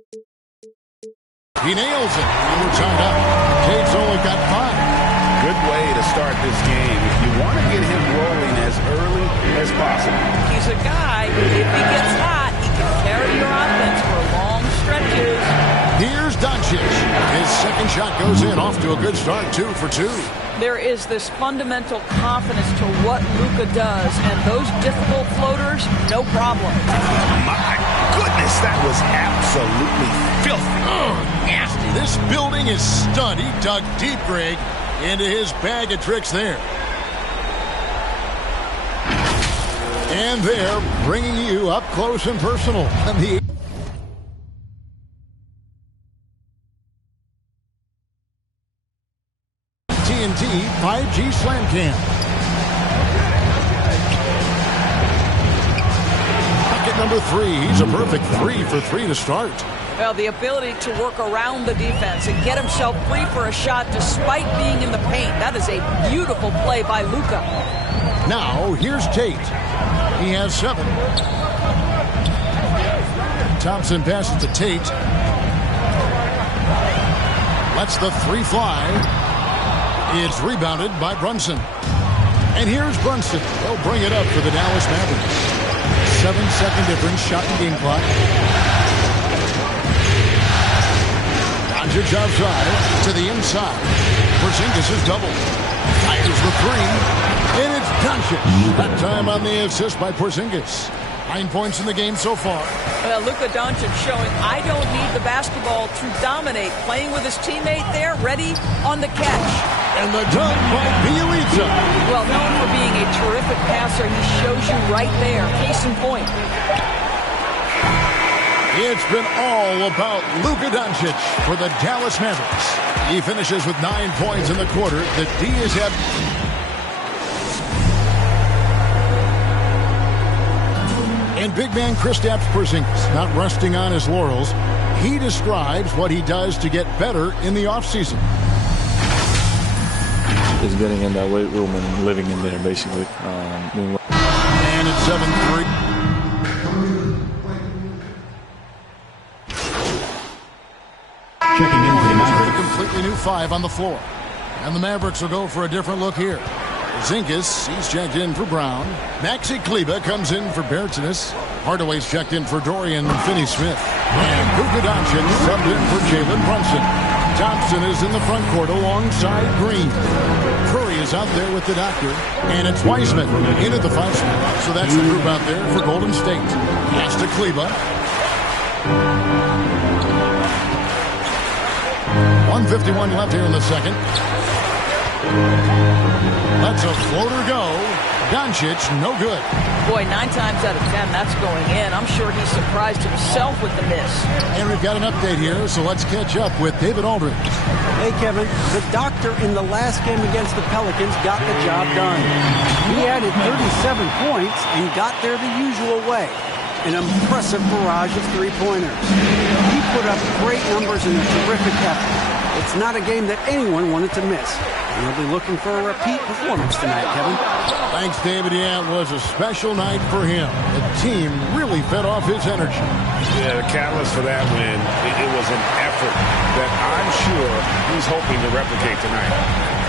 He nails it. And we're tied up. Tate's only got 5. Good way to start this game. If you want to get him rolling as early as possible. He's a guy who, if he gets hot, he can carry your offense for long stretches. Here's Doncic. His second shot goes in, off to a good start, 2 for 2. There is this fundamental confidence to what Luka does, and those difficult floaters, no problem. My goodness, that was absolutely filthy. Oh, nasty. This building is stunned. He dug deep, Greg, into his bag of tricks there. And they're bringing you up close and personal on the TNT 5G Slam Cam. Bucket number 3. He's a perfect 3 for 3 to start. Well, the ability to work around the defense and get himself free for a shot despite being in the paint. That is a beautiful play by Luka. Now, here's Tate. He has 7. Thompson passes to Tate. Lets the 3 fly. It's rebounded by Brunson. And here's Brunson. They'll bring it up for the Dallas Mavericks. 7-second difference, shot and game clock. Doncic outside to the inside. Porzingis is doubled. Fires the 3. And it's Doncic. That time on the assist by Porzingis. 9 points in the game so far. Luka Doncic showing I don't need the basketball to dominate. Playing with his teammate there, ready on the catch. And the dunk by Bielitsa. Well, known for being a terrific passer, he shows you right there. Case in point. It's been all about Luka Doncic for the Dallas Mavericks. He finishes with 9 points in the quarter. The D is at... And big man Kristaps Porzingis, not resting on his laurels, he describes what he does to get better in the offseason. Just getting in that weight room and living in there, basically. And it's 7-3. Checking in for the Mavericks. A completely new 5 on the floor. And the Mavericks will go for a different look here. Zinkas, he's checked in for Brown. Maxi Kleba comes in for Bertans. Hardaway's checked in for Dorian Finney-Smith. And Luka Doncic subbed in for Jalen Brunson. Thompson is in the front court alongside Green. Curry is out there with the doctor. And it's Wiseman in at the 5 spot. So that's the group out there for Golden State. Pass to Kleba. 1:51 left here in the second. Lets a floater go. Doncic, no good. Boy, 9 times out of 10, that's going in. I'm sure he's surprised himself with the miss. And we've got an update here, so let's catch up with David Aldridge. Hey, Kevin, the doctor in the last game against the Pelicans got the job done. He added 37 points and got there the usual way. An impressive barrage of 3-pointers. He put up great numbers in a terrific effort. It's not a game that anyone wanted to miss. And they'll be looking for a repeat performance tonight, Kevin. Thanks, David. Yeah, it was a special night for him. The team really fed off his energy. Yeah, the catalyst for that win, it was an effort that I'm sure he's hoping to replicate tonight.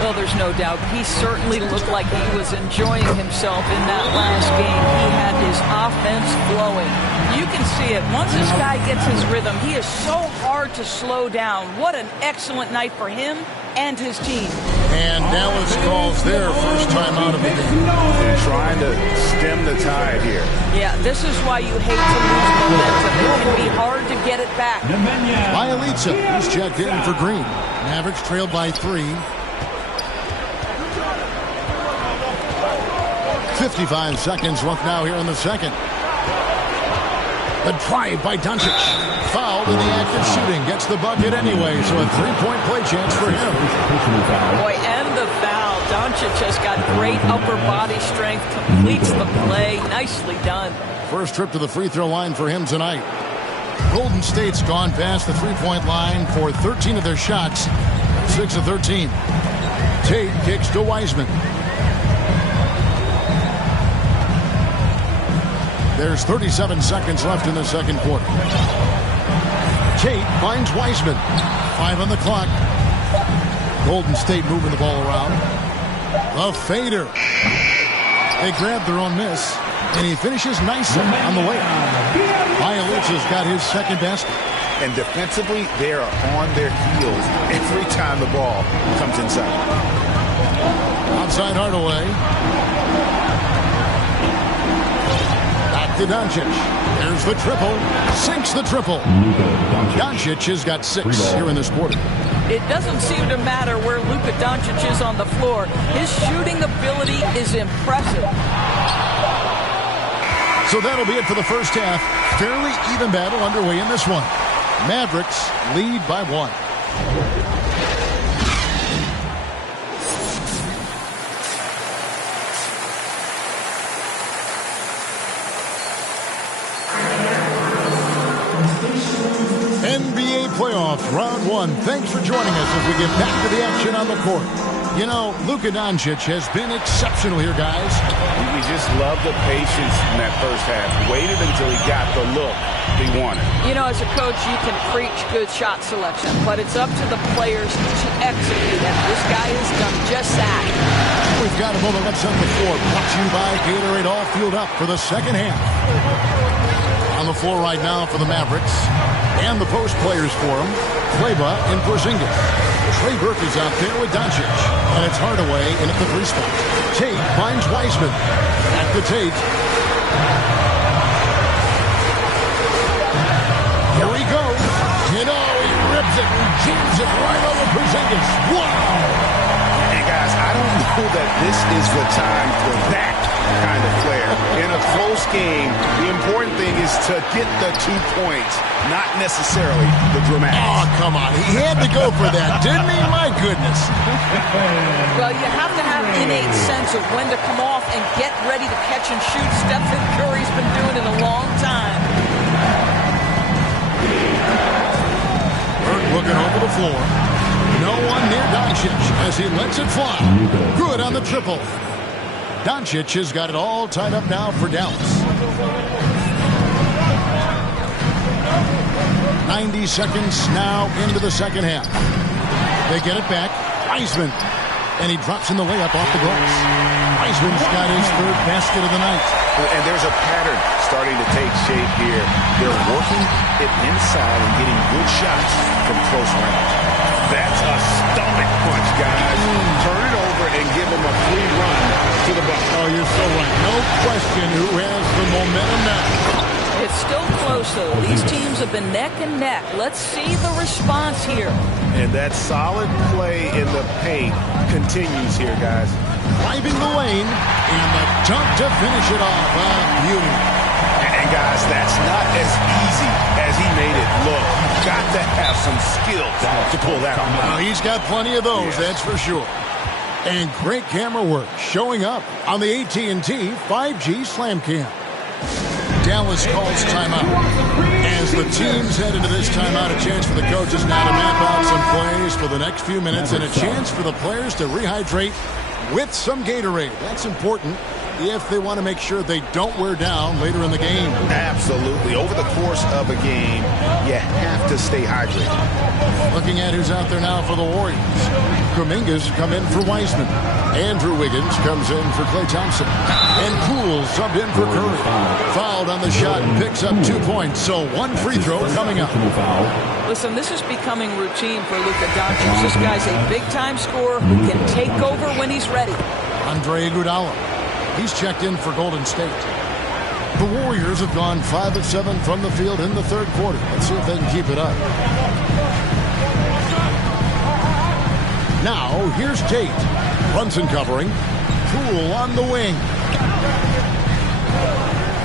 Well, there's no doubt. He certainly looked like he was enjoying himself in that last game. He had his offense flowing. You can see it. Once this guy gets his rhythm, he is so hard to slow down. What an excellent night for him and his team. And Dallas calls their first time out of the game. They're trying to stem the tide here. Yeah, this is why you hate to lose momentum. It can be hard to get it back. Bielitsa, he's checked in for Green. Mavericks trailed by 3. 55 seconds left now here in the second. The drive by Doncic. Fouled in the act of shooting. Gets the bucket anyway, so a 3-point play chance for him. Boy, and the foul. Doncic has got great upper body strength. Completes the play. Nicely done. First trip to the free throw line for him tonight. Golden State's gone past the 3-point line for 13 of their shots. 6 of 13. Tate kicks to Wiseman. There's 37 seconds left in the second quarter. Tate finds Wiseman. 5 on the clock. Golden State moving the ball around. A fader. They grab their own miss, and he finishes nicely on the layup. Bielitsa's got his second basket. And defensively, they are on their heels every time the ball comes inside. Outside Hardaway. Back to Doncic. There's the triple. Sinks the triple. Doncic has got 6 here in this quarter. It doesn't seem to matter where Luka Doncic is on the floor. His shooting ability is impressive. So that'll be it for the first half. Fairly even battle underway in this one. Mavericks lead by 1. NBA playoffs, round 1. Thanks for joining us as we get back to the action on the court. You know, Luka Doncic has been exceptional here, guys. We just love the patience in that first half. Waited until he got the look he wanted. You know, as a coach, you can preach good shot selection, but it's up to the players to execute, and this guy has done just that. We've got a moment left on the floor. Brought to you by Gatorade All Fueled Up for the second half. On the floor right now for the Mavericks and the post players for him, Kleba and Porzingis. Trey Burke is out there with Doncic, and it's Hardaway in at the 3 spot. Tate finds Wiseman. At the Tate. Here he goes. You know, he rips it and jams it right over Porzingis. Wow! And guys, I don't know that this is the time for that kind of flair. In a close game, the important thing is to get the 2 points, not necessarily the dramatics. Oh, come on. He had to go for that, didn't he? My goodness. Well, you have to have innate sense of when to come off and get ready to catch and shoot. Stephen Curry's been doing it a long time. Burke looking over the floor. No one near Doncic as he lets it fly. Good on the triple. Doncic has got it all tied up now for Dallas. 90 seconds now into the second half. They get it back. Wiseman. And he drops in the layup off the glass. Wiseman's got his 3rd basket of the night. And there's a pattern starting to take shape here. They're working it inside and getting good shots from close range. That's a stomach punch, guys. Turn it over and give them a free run to the bucket. Oh, you're so right. No question who has the momentum now. It's still close, though. These teams have been neck and neck. Let's see the response here. And that solid play in the paint continues here, guys. Driving the lane, and the dunk to finish it off. Beauty. And guys, that's not as easy as he made it look. You've got to have some skills to pull that off. He's got plenty of those, that's for sure. And great camera work showing up on the AT&T 5G Slam Cam. Dallas calls timeout. As the teams head into this timeout, a chance for the coaches now to map out some plays for the next few minutes and a chance for the players to rehydrate with some Gatorade. That's important if they want to make sure they don't wear down later in the game. Absolutely. Over the course of a game, you have to stay hydrated. Looking at who's out there now for the Warriors. Kuminga's come in for Wiseman. Andrew Wiggins comes in for Klay Thompson. And Poole subbed in for Curry. Fouled on the shot and picks up 2 points. So 1 free throw coming up. Listen, this is becoming routine for Luka Doncic. This guy's a big-time scorer who can take over when he's ready. Andre Iguodala. He's checked in for Golden State. The Warriors have gone 5 of 7 from the field in the 3rd quarter. Let's see if they can keep it up. Now, here's Tate. Brunson covering. Poole on the wing.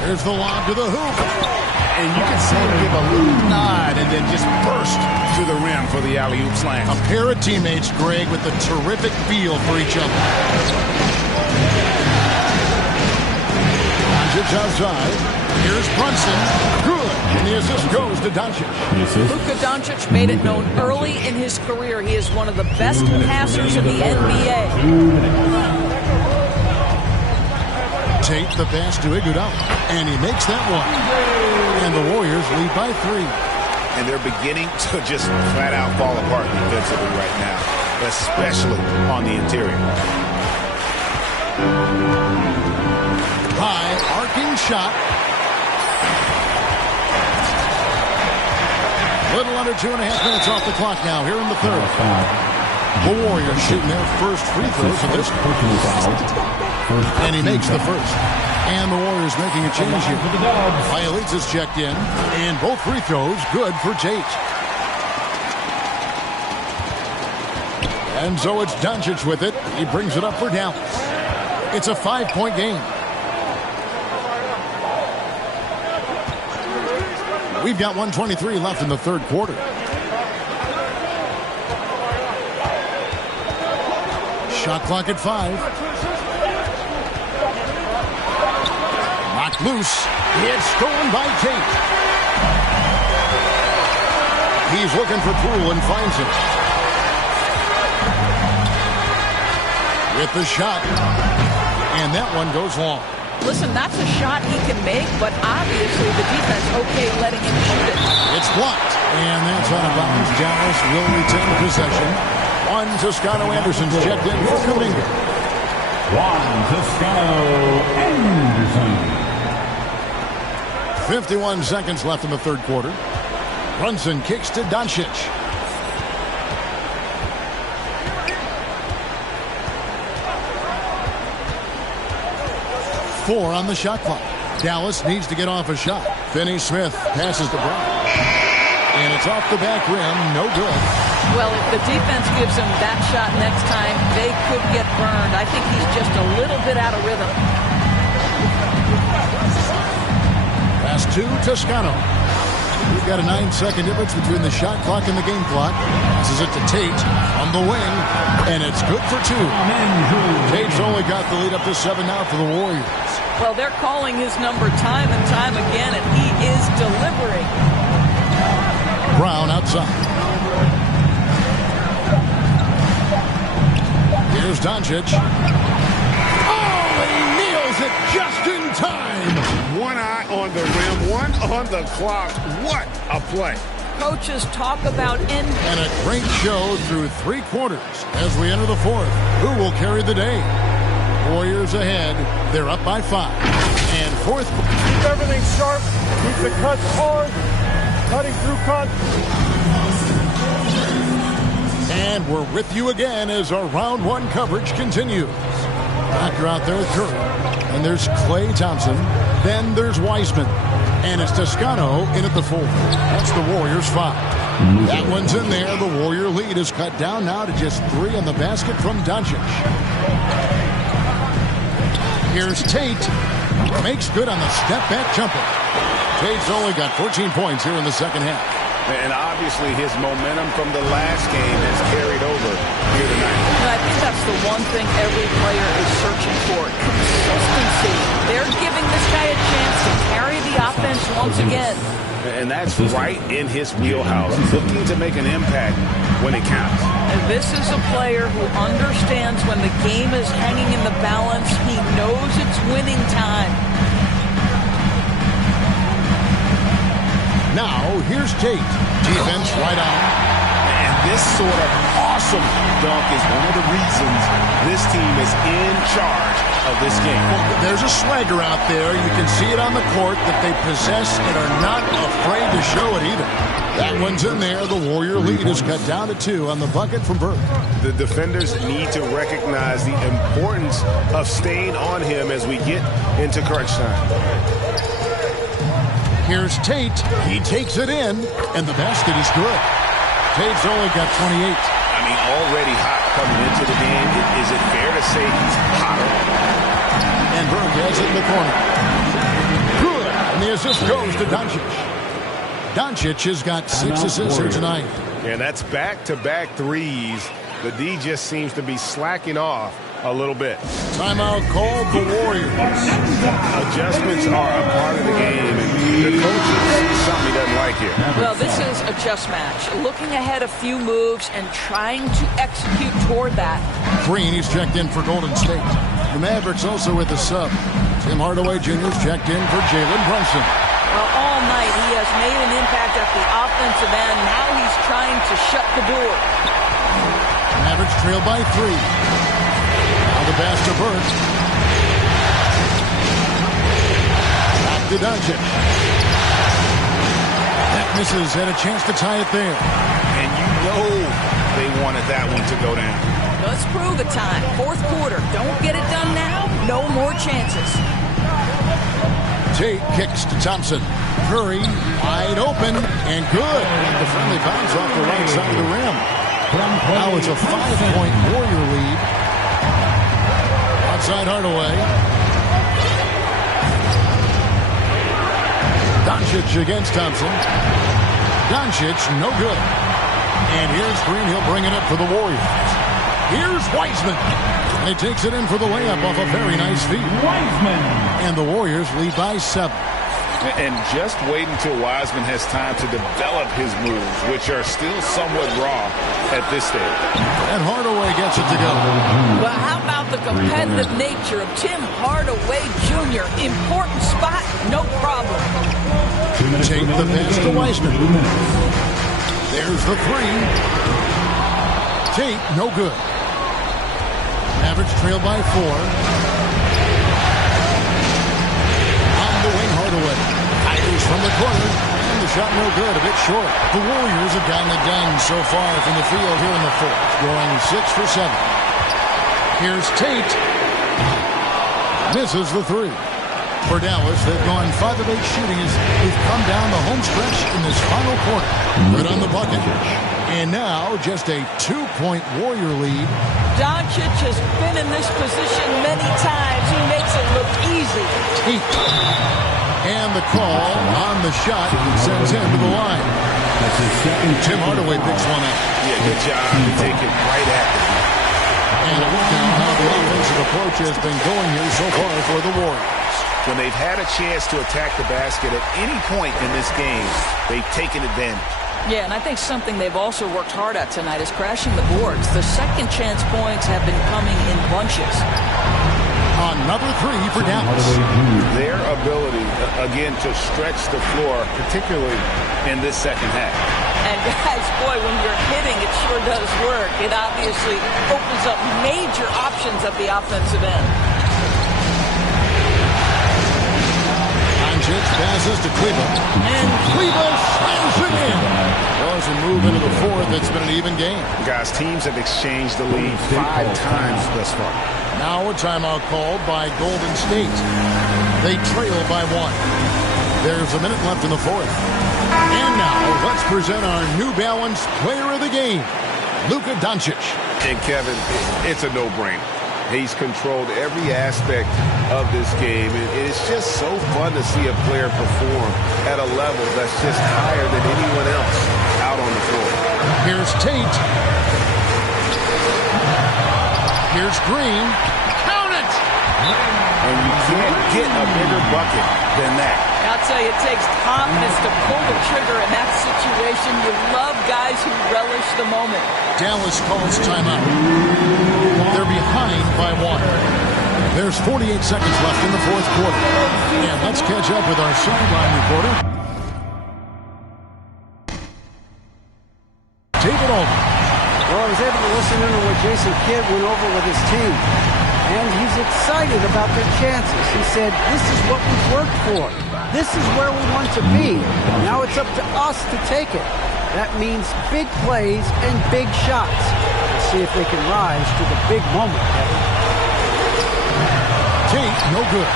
Here's the lob to the hoop. And you can see him give a little nod and then just burst to the rim for the alley-oop slam. A pair of teammates, Greg, with a terrific feel for each other. It's outside. Here's Brunson. Good. And the assist goes to Doncic. Luka Doncic made it known early in his career he is one of the best passers in the NBA. Tate the pass to Iguodala. And he makes that one. And the Warriors lead by 3. and they're beginning to just flat out fall apart defensively right now, especially on the interior. High arcing shot. Little under 2.5 minutes off the clock now here in the third. The Warriors shooting their first free throws of this. And he makes the first. And the Warriors making a change here. Bielitz is checked in. And both free throws good for Tate. And so it's Doncic with it. He brings it up for Dallas. It's a 5-point game. We've got 1:23 left in the third quarter. Shot clock at 5. Knocked loose. It's stolen by Tate. He's looking for Poole and finds it. With the shot. And that one goes long. Listen, that's a shot he can make, but obviously the defense okay letting him shoot it. It's blocked. And that's out of bounds. Dallas will retain possession. Juan Toscano-Anderson's checked in for Kuminga. Juan Toscano-Anderson. 51 seconds left in the third quarter. Brunson kicks to Doncic. Four on the shot clock. Dallas needs to get off a shot. Finney-Smith passes to Brown. And it's off the back rim. No good. Well, if the defense gives him that shot next time, they could get burned. I think he's just a little bit out of rhythm. Pass to Toscano. We've got a 9-second difference between the shot clock and the game clock. Passes it to Tate on the wing. And it's good for 2. Tate's only got the lead up to 7 now for the Warriors. Well, they're calling his number time and time again, and he is delivering. Brown outside. Here's Doncic. Oh, he nails it just in time. One eye on the rim, one on the clock. What a play. Coaches talk about end. And a great show through 3 quarters as we enter the fourth. Who will carry the day? Warriors ahead. They're up by 5. And fourth. Keep everything sharp. Keep the cuts hard. Cutting through cuts. And we're with you again as our round 1 coverage continues. Doctor out there with Curry. And there's Klay Thompson. Then there's Wiseman. And it's Toscano in at the 4. That's the Warriors' 5. That one's in there. The Warrior lead is cut down now to just 3 on the basket from Doncic. Here's Tate. Makes good on the step-back jumper. Tate's only got 14 points here in the second half. And obviously his momentum from the last game has carried over here tonight. And I think that's the one thing every player is searching for. Consistency. They're giving this guy a chance to carry the offense once again. And that's right in his wheelhouse. Looking to make an impact when it counts. And this is a player who understands when the game is hanging in the balance. He knows it's winning time. Now, here's Tate. Defense right on. And this sort of awesome dunk is one of the reasons this team is in charge of this game. Well, there's a swagger out there. You can see it on the court that they possess and are not afraid to show it either. That one's in there. The Warrior lead is cut down to 2 on the bucket from Burke. The defenders need to recognize the importance of staying on him as we get into crunch time. Here's Tate. He takes it in, and the basket is good. Tate's only got 28. I mean, already hot coming into the game. Is it fair to say he's hotter? And Burke has it in the corner. Good. And the assist goes to Doncic. Doncic has got 6 assists here tonight. And that's back-to-back threes. The D just seems to be slacking off a little bit. Timeout called the Warriors. Adjustments are a part of the game, and the coach sees something he doesn't like here. Well, this is a chess match. Looking ahead a few moves and trying to execute toward that. Green, he's checked in for Golden State. The Mavericks also with a sub. Tim Hardaway Jr. is checked in for Jalen Brunson. Well, all night he has has made an impact at the offensive end. Now he's trying to shut the door. Mavericks trail by 3. Now the pass to Burke. Back to Doncic. That misses. Had a chance to tie it there. And you know they wanted that one to go down. Let's prove it time. Fourth quarter. Don't get it done now. No more chances. Tate kicks to Thompson. Curry wide open and good. The friendly bounce off the right side of the rim. Now it's a 5-point Warrior lead. Outside Hardaway. Doncic against Thompson. Doncic, no good. And here's Green. He'll bring it up for the Warriors. Here's Wiseman. And he takes it in for the layup off a very nice feed. Wiseman. And the Warriors lead by 7. And just wait until Wiseman has time to develop his moves, which are still somewhat raw at this stage. And Hardaway gets it to go. Well, how about the competitive nature of Tim Hardaway Jr.? Important spot, no problem. Take the pass to Wiseman. There's the 3. Tate, no good. Mavericks trail by 4. On the wing, Hardaway. Tigers from the corner. And the shot no good, a bit short. The Warriors have gotten it done so far from the field here in the 4th. Going 6 for 7. Here's Tate. Misses the 3. For Dallas, they've gone 5 of 8 shooting as we've come down the home stretch in this final quarter. Right on the bucket. And now just a 2-point Warrior lead. Doncic has been in this position many times. He makes it look easy. Tate. And the call on the shot sends him to the line. That's his second. Tim Hardaway picks one up. Yeah, good job to take it right at him. And look at how the offensive approach has been going here so far for the Warriors. When they've had a chance to attack the basket at any point in this game, they've taken advantage. Yeah, and I think something they've also worked hard at tonight is crashing the boards. The second chance points have been coming in bunches. Another 3 for Dallas. Their ability, again, to stretch the floor, particularly in this second half. And guys, boy, when you're hitting, it sure does work. It obviously opens up major options at the offensive end. Doncic passes to Kleba. And Kleba slams it in. Well, as we move into the 4th, it's been an even game. Guys, teams have exchanged the lead 5 times thus far. Now a timeout called by Golden State. They trail by 1. There's a minute left in the 4th. And now, let's present our New Balance player of the game, Luka Doncic. And Kevin, it's a no-brainer. He's controlled every aspect of this game. It's just so fun to see a player perform at a level that's just higher than anyone else out on the floor. Here's Tate. Here's Green. Count it! And you can't get a bigger bucket than that. I'll tell you, it takes confidence to pull the trigger in that situation. You love guys who relish the moment. Dallas calls timeout. They're behind by 1. There's 48 seconds left in the 4th quarter. And let's catch up with our sideline reporter. David Aldridge. Well, I was able to listen in on what Jason Kidd went over with his team. And he's excited about their chances. He said, this is what we've worked for. This is where we want to be. Now it's up to us to take it. That means big plays and big shots. We'll see if they can rise to the big moment, Kevin. Tate, no good.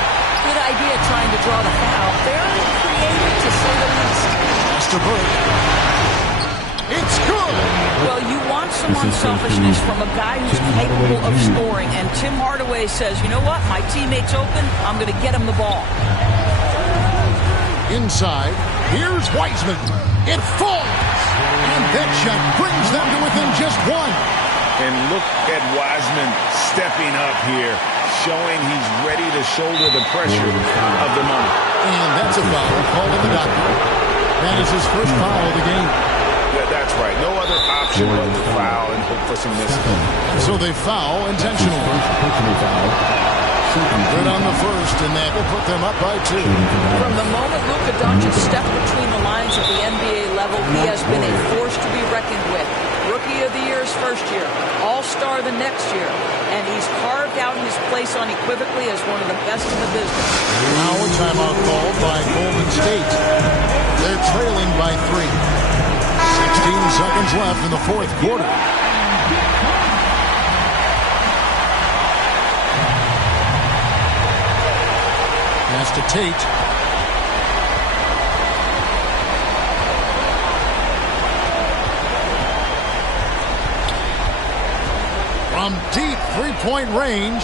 Good idea trying to draw the foul. Very creative, to say the least. Mr. Burke. It's good. Well, you want some unselfishness from a guy who's capable of scoring. And Tim Hardaway says, you know what? My teammate's open. I'm going to get him the ball. Inside. Here's Wiseman. It falls. And that shot brings them to within just 1. And look at Wiseman stepping up here, showing he's ready to shoulder the pressure of the moment. And that's a foul called in the doctor. That is his first foul of the game. Yeah, that's right. No other option but to foul and hope for some missing. So they foul intentionally. Good on the first, and that will put them up by 2. From the moment Luka Doncic stepped between the lines at the NBA level, he has been a force to be reckoned with. Rookie of the Year his first year, All-Star the next year, and he's carved out his place unequivocally as one of the best in the business. Now a timeout called by Golden State. They're trailing by 3. 16 seconds left in the fourth quarter. Pass to Tate. From deep three-point range.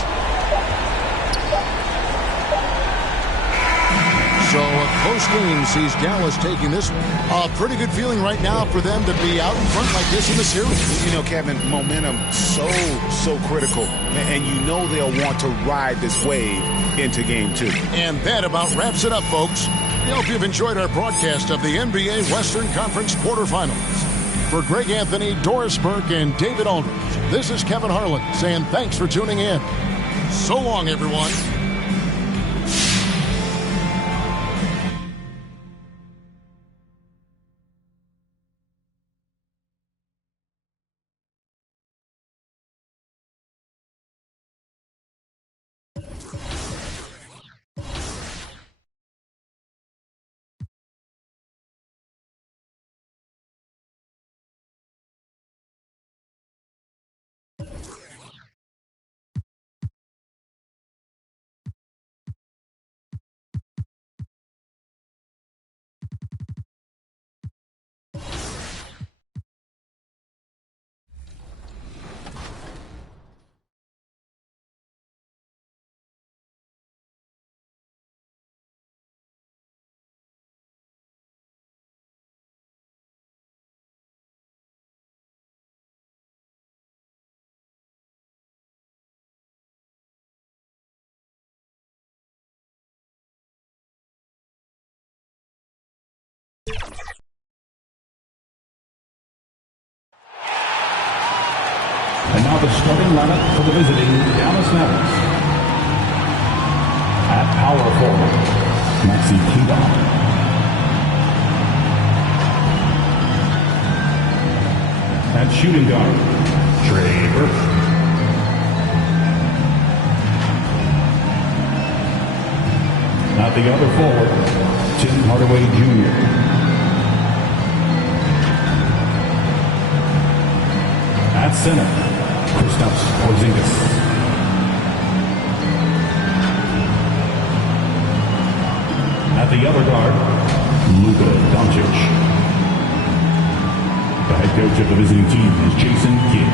So a close game sees Dallas taking this one. A pretty good feeling right now for them to be out in front like this in the series. You know, Kevin, momentum so critical. And you know they'll want to ride this wave into game 2. And that about wraps it up, folks. We hope you've enjoyed our broadcast of the NBA Western Conference quarterfinals. For Greg Anthony, Doris Burke, and David Aldridge, this is Kevin Harlan saying thanks for tuning in. So long, everyone. And now the starting lineup for the visiting Dallas Mavericks. At power forward, Maxi Kleber. At shooting guard, Trey Burke. At the other forward, Tim Hardaway Jr. At center, Kristaps Porzingis. At the other guard, Luka Doncic. The head coach of the visiting team is Jason Kidd.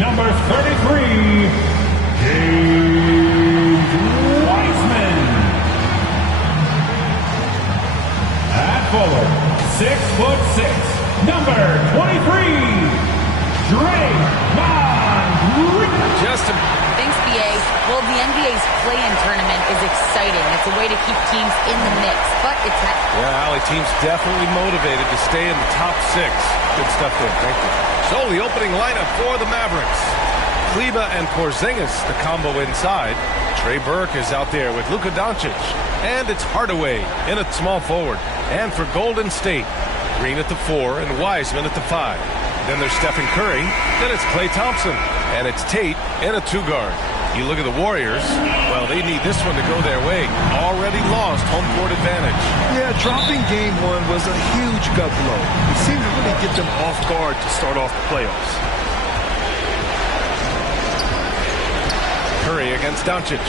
Number 33, James Wiseman. At forward, 6'6", number 23, Draymond Green. Justin. Thanks, BA. Well, the NBA's play-in tournament is exciting. It's a way to keep teams in the mix, but it's not. Yeah, Allie, team's definitely motivated to stay in the top 6. Good stuff there. Thank you. So the opening lineup for the Mavericks. Kleber and Porzingis, the combo inside. Trey Burke is out there with Luka Doncic. And it's Hardaway in at small forward. And for Golden State, Green at the 4 and Wiseman at the 5. Then there's Stephen Curry. Then it's Klay Thompson. And it's Tate in a 2-guard. You look at the Warriors, well, they need this one to go their way. Already lost home court advantage. Yeah, dropping game 1 was a huge gut blow. It seemed to really get them off guard to start off the playoffs. Curry against Doncic.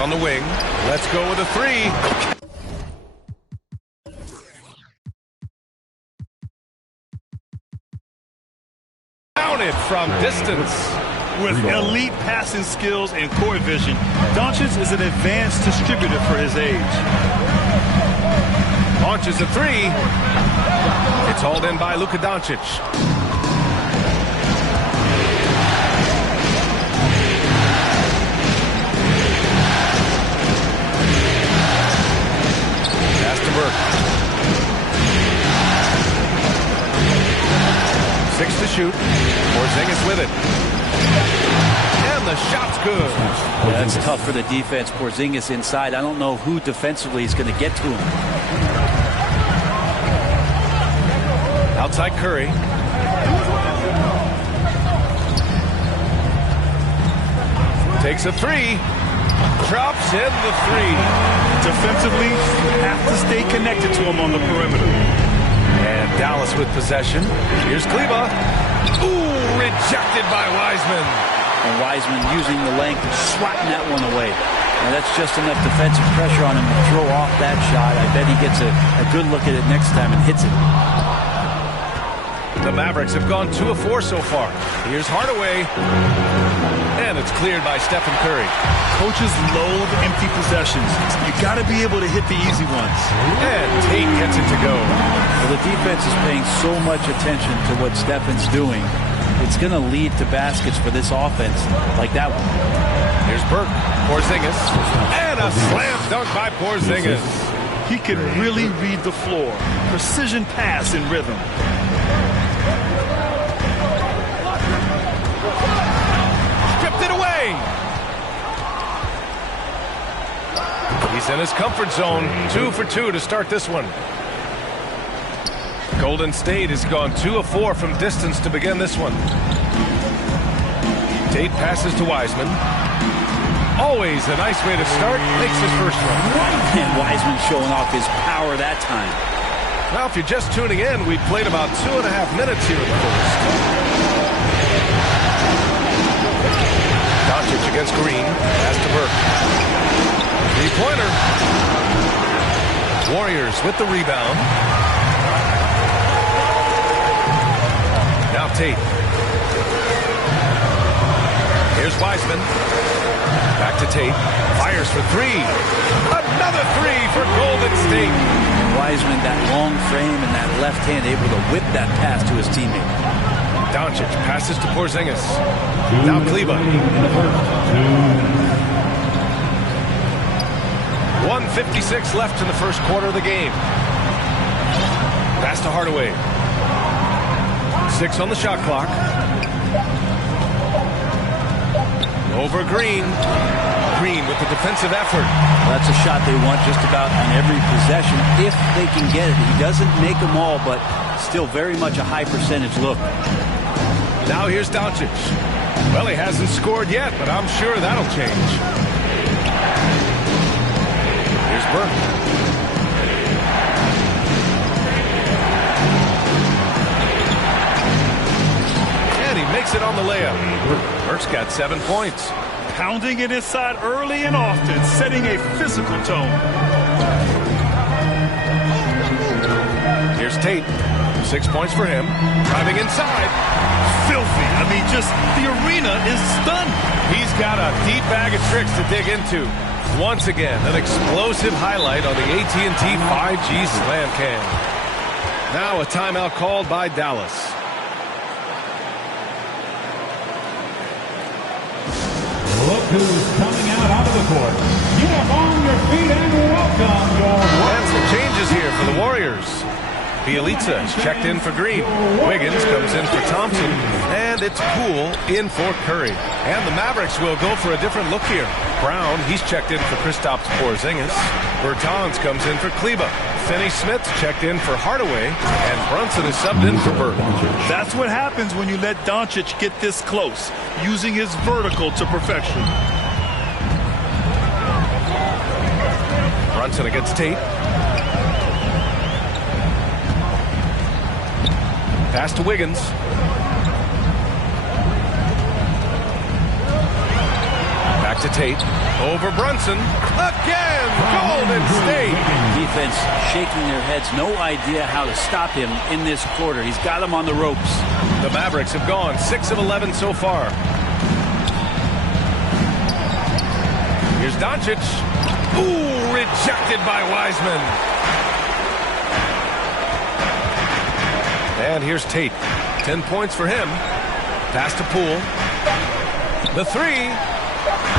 on the wing. Let's go with a three. Counted from distance. With elite passing skills and court vision, Doncic is an advanced distributor for his age. Launches a three. It's hauled in by Luka Doncic. Pass to Burke. 6 to shoot. Porzingis with it. And the shot's good. Yeah, that's tough for the defense. Porzingis inside. I don't know who defensively is going to get to him. Outside Curry. Takes a three. Drops in the three. Defensively, you have to stay connected to him on the perimeter. And Dallas with possession. Here's Kleber. Ooh, rejected by Wiseman. And Wiseman using the length, swatting that one away. Now that's just enough defensive pressure on him to throw off that shot. I bet he gets a good look at it next time and hits it. The Mavericks have gone 2 of 4 so far. Here's Hardaway. And it's cleared by Stephen Curry. Coaches loathe empty possessions. You got to be able to hit the easy ones. And Tate gets it to go. Well, the defense is paying so much attention to what Stephen's doing. It's going to lead to baskets for this offense like that one. Here's Burke. Porzingis. And a slam dunk by Porzingis. He can really read the floor. Precision pass in rhythm. Stripped it away. He's in his comfort zone. 2 for 2 to start this one. Golden State has gone 2 of 4 from distance to begin this one. Tate passes to Wiseman. Always a nice way to start. Makes his first one. And Wiseman showing off his power that time. Now, if you're just tuning in, we played about 2.5 minutes here in the first. Doncic against Green. Pass to Burke. Three-pointer. Warriors with the rebound. Now Tate. Here's Wiseman. Back to Tate. Fires for three. Another three for Golden State. Wiseman, that long frame and that left hand able to whip that pass to his teammate. Doncic passes to Porzingis. Now Kleber. 1:56 left in the first quarter of the game. Pass to Hardaway. 6 on the shot clock. Over Green. Green with the defensive effort. Well, that's a shot they want just about on every possession if they can get it. He doesn't make them all, but still very much a high percentage look. Now here's Doncic. Well, he hasn't scored yet, but I'm sure that'll change. Here's Burke. And he makes it on the layup. Burke's got 7 points. Pounding it inside early and often, setting a physical tone. Here's Tate. 6 points for him. Driving inside. Filthy. I mean, just the arena is stunned. He's got a deep bag of tricks to dig into. Once again, an explosive highlight on the AT&T 5G Slam Cam. Now a timeout called by Dallas. Look who's coming out onto the court. Get up on your feet and welcome your And some changes here for the Warriors. Bielitsa is checked in for Green. Wiggins comes in for Thompson. And it's Poole in for Curry. And the Mavericks will go for a different look here. Brown, he's checked in for Kristaps Porzingis. Bertans comes in for Kleber. Finney-Smith checked in for Hardaway. And Brunson is subbed in for Burke. That's what happens when you let Doncic get this close, using his vertical to perfection. Brunson against Tate. Pass to Wiggins. Back Back to Tate. Over Brunson. Again! Golden State! Defense shaking their heads. No idea how to stop him in this quarter. He's got him on the ropes. The Mavericks have gone 6 of 11 so far. Here's Doncic. Ooh, rejected by Wiseman. And here's Tate. 10 points for him. Pass to Poole. The three.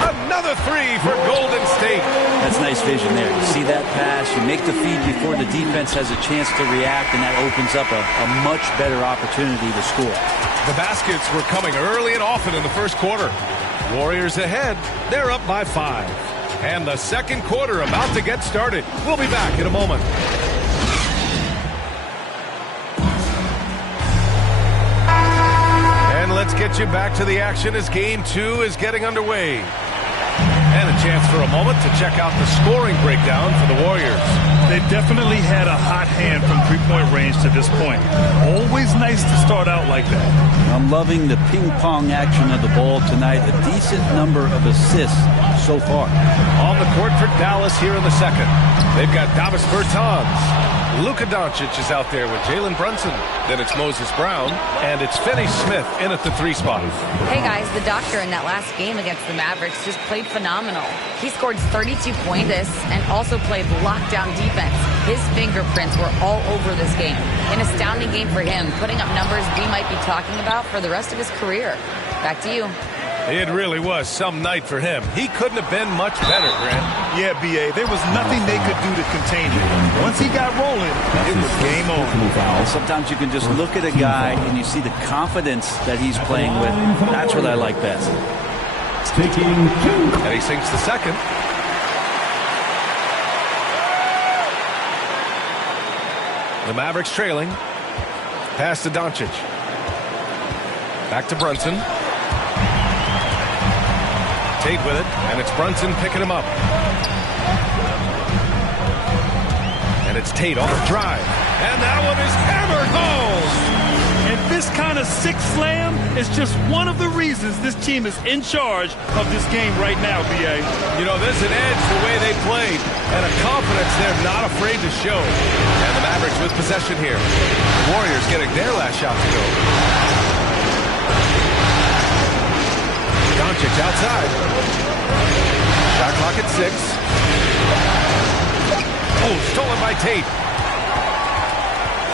Another three for Golden State. That's nice vision there. You see that pass, you make the feed before the defense has a chance to react, and that opens up a much better opportunity to score. The baskets were coming early and often in the first quarter. Warriors ahead. They're up by 5. And the second quarter about to get started. We'll be back in a moment. And let's get you back to the action as Game 2 is getting underway. And a chance for a moment to check out the scoring breakdown for the Warriors. They definitely had a hot hand from three-point range to this point. Always nice to start out like that. I'm loving the ping-pong action of the ball tonight. A decent number of assists so far. On the court for Dallas here in the second. They've got Davis Bertans. Luka Doncic is out there with Jalen Brunson. Then it's Moses Brown. And it's Finney Smith in at the 3 spot. Hey guys, the doctor in that last game against the Mavericks just played phenomenal. He scored 32 points and also played lockdown defense. His fingerprints were all over this game. An astounding game for him, putting up numbers we might be talking about for the rest of his career. Back to you. It really was some night for him. He couldn't have been much better, Grant. Yeah, B.A., there was nothing they could do to contain him. Once he got rolling, it was game on. Sometimes you can just look at a guy and you see the confidence that he's playing with. That's what I like best. And he sinks the second. The Mavericks trailing. Pass to Doncic. Back to Brunson. Tate with it, and it's Brunson picking him up. And it's Tate off the drive. And that one is hammered home. And this kind of six slam is just one of the reasons this team is in charge of this game right now, B.A. You know, there's an edge the way they played, and a confidence they're not afraid to show. And the Mavericks with possession here. The Warriors getting their last shot to go. Doncic outside. Shot clock at 6. Oh, stolen by Tate.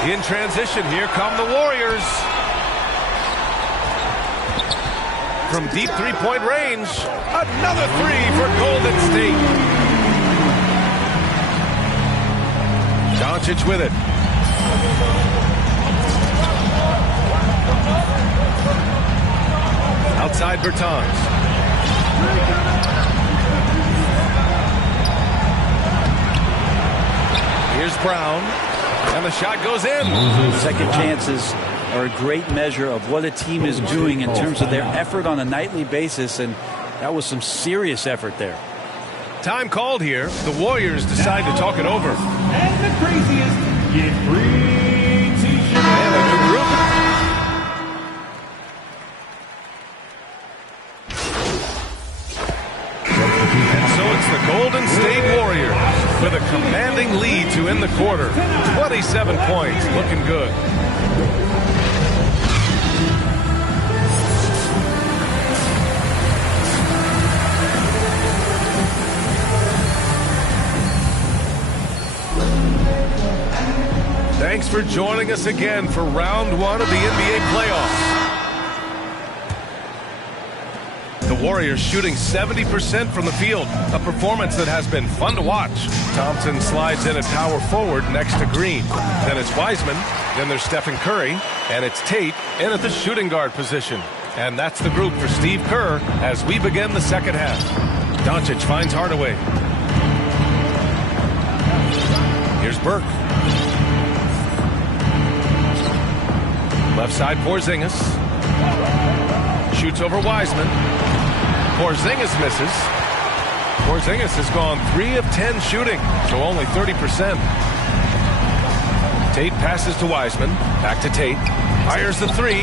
In transition, here come the Warriors. From deep three-point range, another three for Golden State. Doncic with it. Outside Bertans. Here's Brown. And the shot goes in. Second chances are a great measure of what a team is doing in terms of their effort on a nightly basis, and that was some serious effort there. Time called here. The Warriors decide to talk it over. And the craziest get free t-shirt. And a new group. And so it's the Golden State Warriors with a commanding lead to end the quarter. 27 points, looking good. Thanks for joining us again for round 1 of the NBA playoffs. The Warriors shooting 70% from the field, a performance that has been fun to watch. Thompson slides in at power forward next to Green. Then it's Wiseman, then there's Stephen Curry, and it's Tate in at the shooting guard position. And that's the group for Steve Kerr as we begin the second half. Doncic finds Hardaway. Here's Burke. Left side, Porzingis. Shoots over Wiseman. Porzingis misses. Porzingis has gone 3 of 10 shooting, so only 30%. Tate passes to Wiseman. Back to Tate. Fires the 3.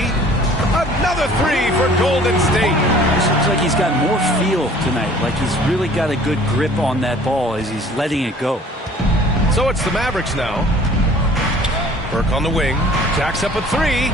Another three for Golden State. This looks like he's got more feel tonight, like he's really got a good grip on that ball as he's letting it go. So it's the Mavericks now. Burke on the wing, jacks up a three.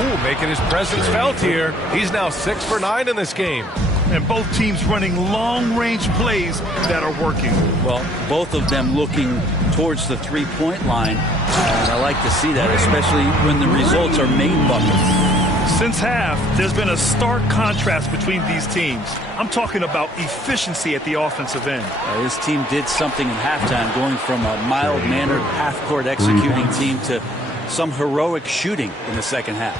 Ooh, making his presence felt here. He's now 6 for 9 in this game. And both teams running long-range plays that are working. Well, both of them looking towards the three-point line. And I like to see that, especially when the results are made buckets. Since half, there's been a stark contrast between these teams. I'm talking about efficiency at the offensive end. This team did something in halftime, going from a mild-mannered half-court executing team to some heroic shooting in the second half.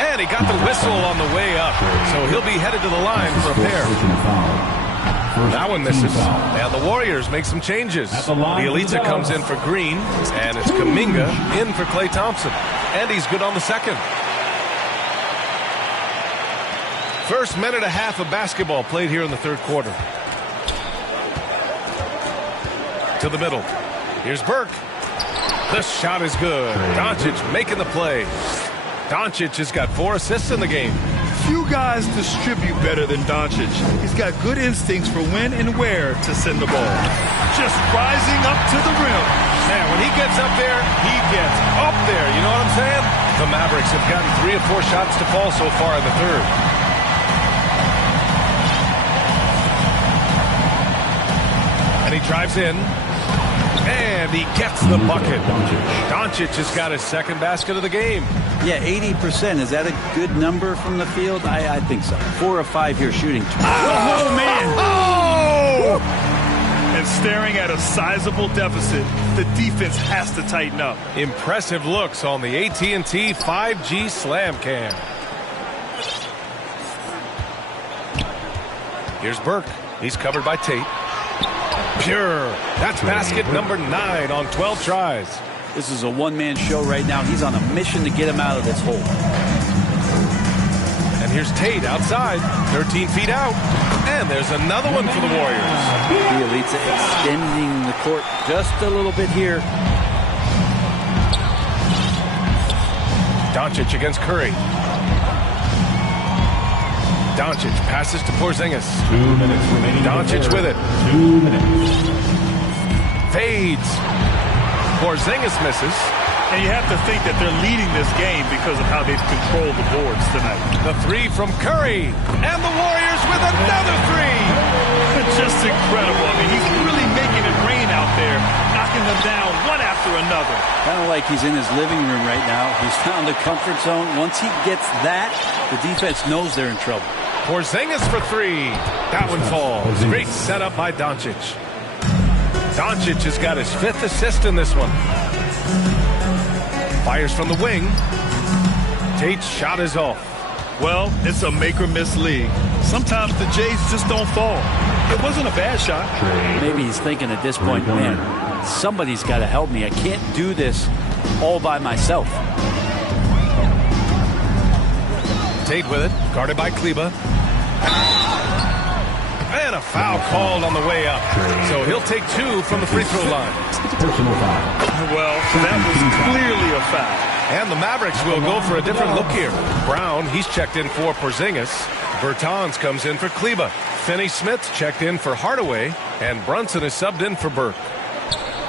And he got the whistle on the way up, so he'll be headed to the line for a pair. That one misses, and the Warriors make some changes. Bielitsa comes in for Green, and it's Kuminga in for Klay Thompson. And he's good on the second. First minute and a half of basketball played here in the third quarter. To the middle. Here's Burke. The shot is good. Doncic making the play. Doncic has got 4 assists in the game. Few guys distribute better than Doncic. He's got good instincts for when and where to send the ball. Just rising up to the rim. Man, when he gets up there, he gets up there. You know what I'm saying? The Mavericks have gotten 3 of 4 shots to fall so far in the third. And he drives in. And he gets the bucket. Doncic has got his second basket of the game. Yeah, 80%. Is that a good number from the field? I think so. 4 of 5 here shooting. Oh, man. Oh! And staring at a sizable deficit, the defense has to tighten up. Impressive looks on the AT&T 5G Slam Cam. Here's Burke. He's covered by Tate. Pure. That's basket number 9 on 12 tries. This is a one-man show right now. He's on a mission to get him out of this hole. And here's Tate outside, 13 feet out. And there's another one for the Warriors. Bielitsa extending the court just a little bit here. Doncic against Curry. Doncic passes to Porzingis. 2 minutes remaining. Doncic with it. 2 minutes. Fades. Porzingis misses. And you have to think that they're leading this game because of how they've controlled the boards tonight. The three from Curry. And the Warriors with another three. Just incredible. I mean, he's really making it rain out there, knocking them down one after another. Kind of like he's in his living room right now. He's found a comfort zone. Once he gets that, the defense knows they're in trouble. Porzingis for 3. That one falls. Great setup by Doncic. Doncic has got his 5th assist in this one. Fires from the wing. Tate's shot is off. Well, it's a make-or-miss league. Sometimes the Jays just don't fall. It wasn't a bad shot. Maybe he's thinking at this point, man, somebody's got to help me. I can't do this all by myself. Tate with it, guarded by Kleber. And a foul called on the way up. So he'll take 2 from the free throw line. Personal foul. Well, that was clearly a foul. And the Mavericks will go for a different look here. Brown, he's checked in for Porzingis. Bertans comes in for Kleber. Finney-Smith checked in for Hardaway. And Brunson is subbed in for Burke.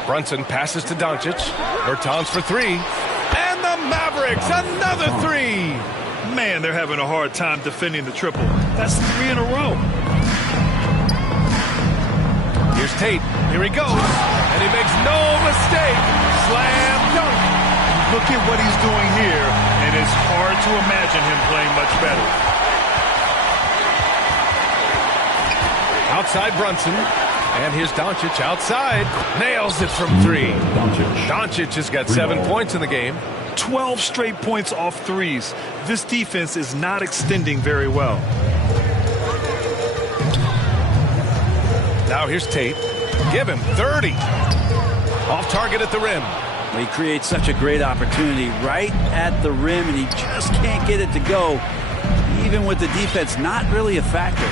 Brunson passes to Doncic. Bertans for 3. And the Mavericks, another 3. Man, they're having a hard time defending the triple. That's 3 in a row. Here's Tate. Here he goes. And he makes no mistake. Slam dunk. Look at what he's doing here, and it's hard to imagine him playing much better. Outside Brunson. And here's Doncic outside. Nails it from 3. Doncic has got 7 points in the game. 12 straight points off threes. This defense is not extending very well. Now here's Tate. Give him 30. Off target at the rim. He creates such a great opportunity right at the rim, and he just can't get it to go, even with the defense not really a factor.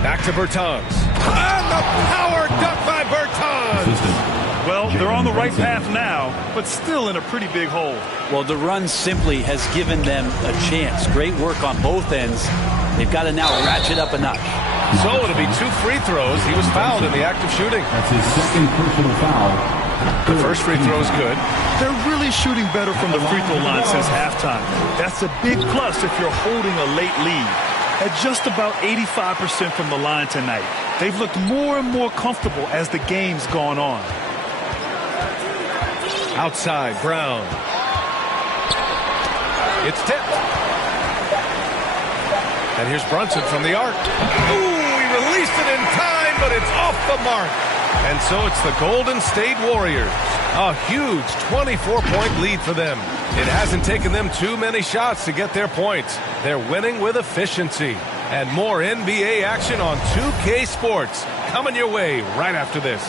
Back to Bertans. And the power dunk by Bertans. Well, Well, they're on the right path now, but still in a pretty big hole. Well, the run simply has given them a chance. Great work on both ends. They've got to now ratchet up a notch. So it'll be 2 free throws. He was fouled in the act of shooting. That's his second personal foul. The first free throw is good. They're really shooting better from the free throw line since halftime. That's a big plus if you're holding a late lead. At just about 85% from the line tonight, they've looked more and more comfortable as the game's gone on. Outside, Brown. It's tipped. And here's Brunson from the arc. Ooh, he released it in time, but it's off the mark. And so it's the Golden State Warriors. A huge 24-point lead for them. It hasn't taken them too many shots to get their points. They're winning with efficiency. And more NBA action on 2K Sports coming your way right after this.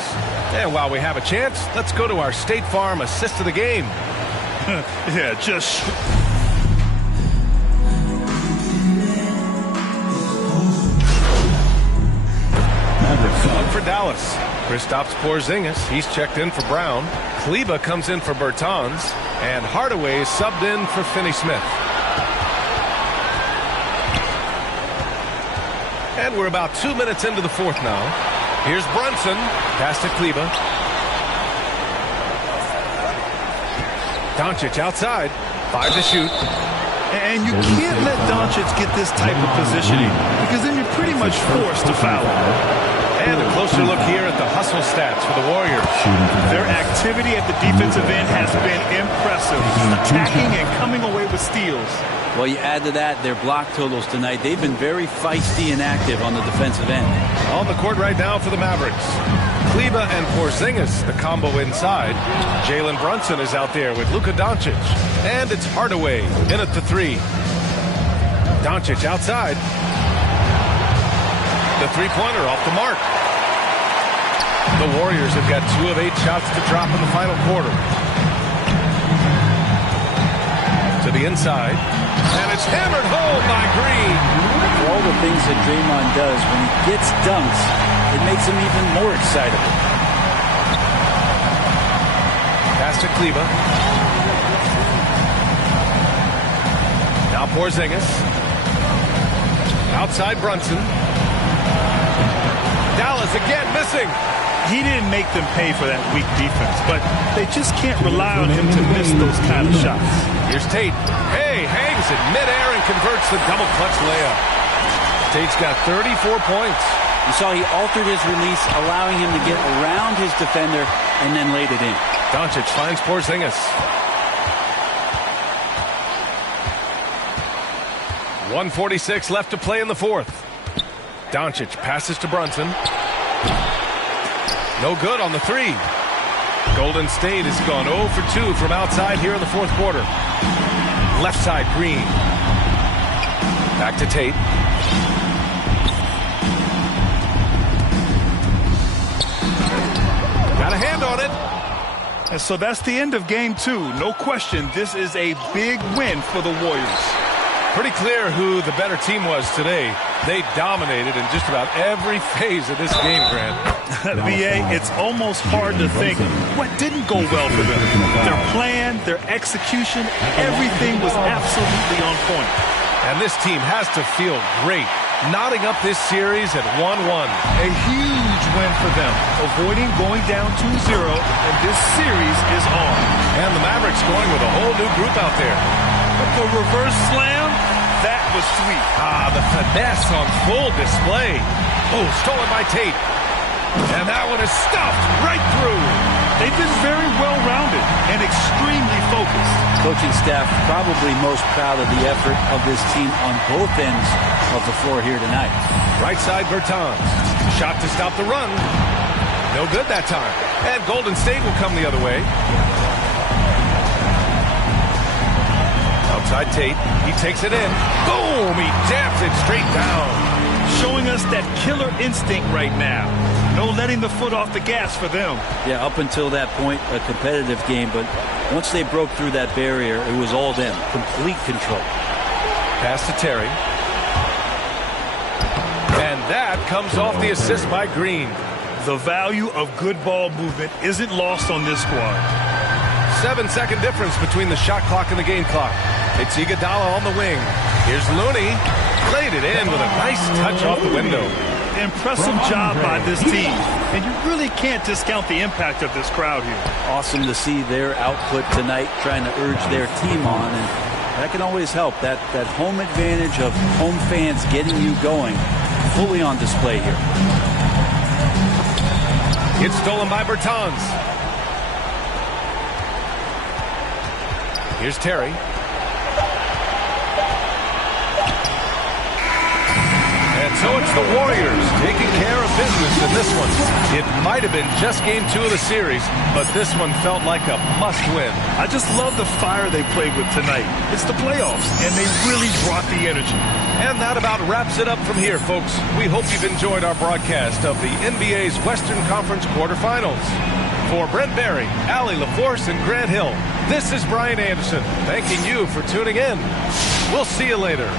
And while we have a chance, let's go to our State Farm assist of the game. Yeah, just... Up for Dallas. Kristaps Porzingis, he's checked in for Brown. Kleba comes in for Bertans. And Hardaway is subbed in for Finney-Smith. And we're about 2 minutes into the fourth now. Here's Brunson. Pass to Kleba. Doncic outside. 5 to shoot. And you can't let Doncic get this type of positioning because then you're pretty much forced to foul him. And a closer look here at the hustle stats for the Warriors. Their activity at the defensive end has been impressive, attacking and coming away with steals. Well, you add to that their block totals tonight. They've been very feisty and active on the defensive end. On the court right now for the Mavericks. Kleba and Porzingis, the combo inside. Jalen Brunson is out there with Luka Doncic. And it's Hardaway in at the 3. Doncic outside. The three-pointer off the mark. The Warriors have got 2 of 8 shots to drop in the final quarter. To the inside. And it's hammered home by Green. For all the things that Draymond does, when he gets dunks, it makes him even more excited. Pass to Kleba. Now Porzingis. Outside Brunson. Dallas again missing. He didn't make them pay for that weak defense, but they just can't rely on him to miss those kind of shots. Here's Tate. Hey, hangs in midair and converts the double clutch layup. Tate's got 34 points. You saw he altered his release, allowing him to get around his defender and then laid it in. Doncic finds Porzingis. 1:46 left to play in the fourth. Doncic passes to Brunson. No good on the 3. Golden State has gone 0 for 2 from outside here in the fourth quarter. Left side, Green. Back to Tate. Got a hand on it. And so that's the end of game 2. No question, this is a big win for the Warriors. Pretty clear who the better team was today. They dominated in just about every phase of this game, Grant. VA, it's almost hard to think what didn't go well for them. Their plan, their execution, everything was absolutely on point. And this team has to feel great, knotting up this series at 1-1. A huge win for them, avoiding going down 2-0, and this series is on. And the Mavericks going with a whole new group out there. But the reverse slam, that was sweet. Ah, the finesse on full display. Oh, stolen by Tate. And that one is stuffed right through. They've been very well-rounded and extremely focused. Coaching staff probably most proud of the effort of this team on both ends of the floor here tonight. Right side, Bertans. Shot to stop the run. No good that time. And Golden State will come the other way. Outside Tate. He takes it in. Boom! He jabs it straight down. Showing us that killer instinct right now. No letting the foot off the gas for them. Yeah, up until that point, a competitive game. But once they broke through that barrier, it was all them. Complete control. Pass to Terry. And that comes off the assist by Green. The value of good ball movement isn't lost on this squad. 7-second difference between the shot clock and the game clock. It's Iguodala on the wing. Here's Looney. Laid it in with a nice touch off the window. Impressive job by this team. And you really can't discount the impact of this crowd here. Awesome to see their output tonight, trying to urge their team on. And that can always help. That home advantage of home fans getting you going, fully on display here. It's stolen by Bertans. Here's Terry. And so it's the Warriors taking care of business in this one. It might have been just game 2 of the series, but this one felt like a must-win. I just love the fire they played with tonight. It's the playoffs, and they really brought the energy. And that about wraps it up from here, folks. We hope you've enjoyed our broadcast of the NBA's Western Conference quarterfinals. For Brent Barry, Allie LaForce, and Grant Hill, this is Brian Anderson, thanking you for tuning in. We'll see you later.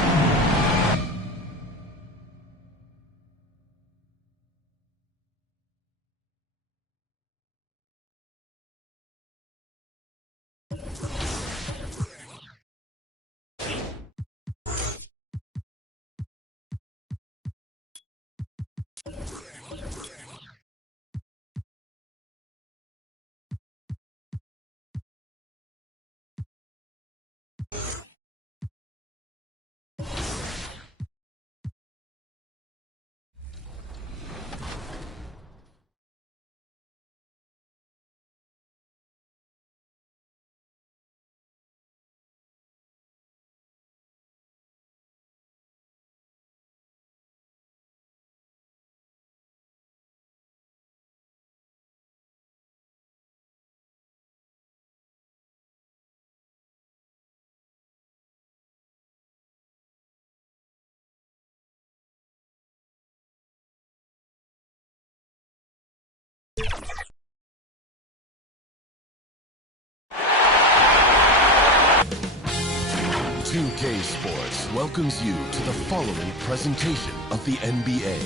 UK Sports welcomes you to the following presentation of the NBA.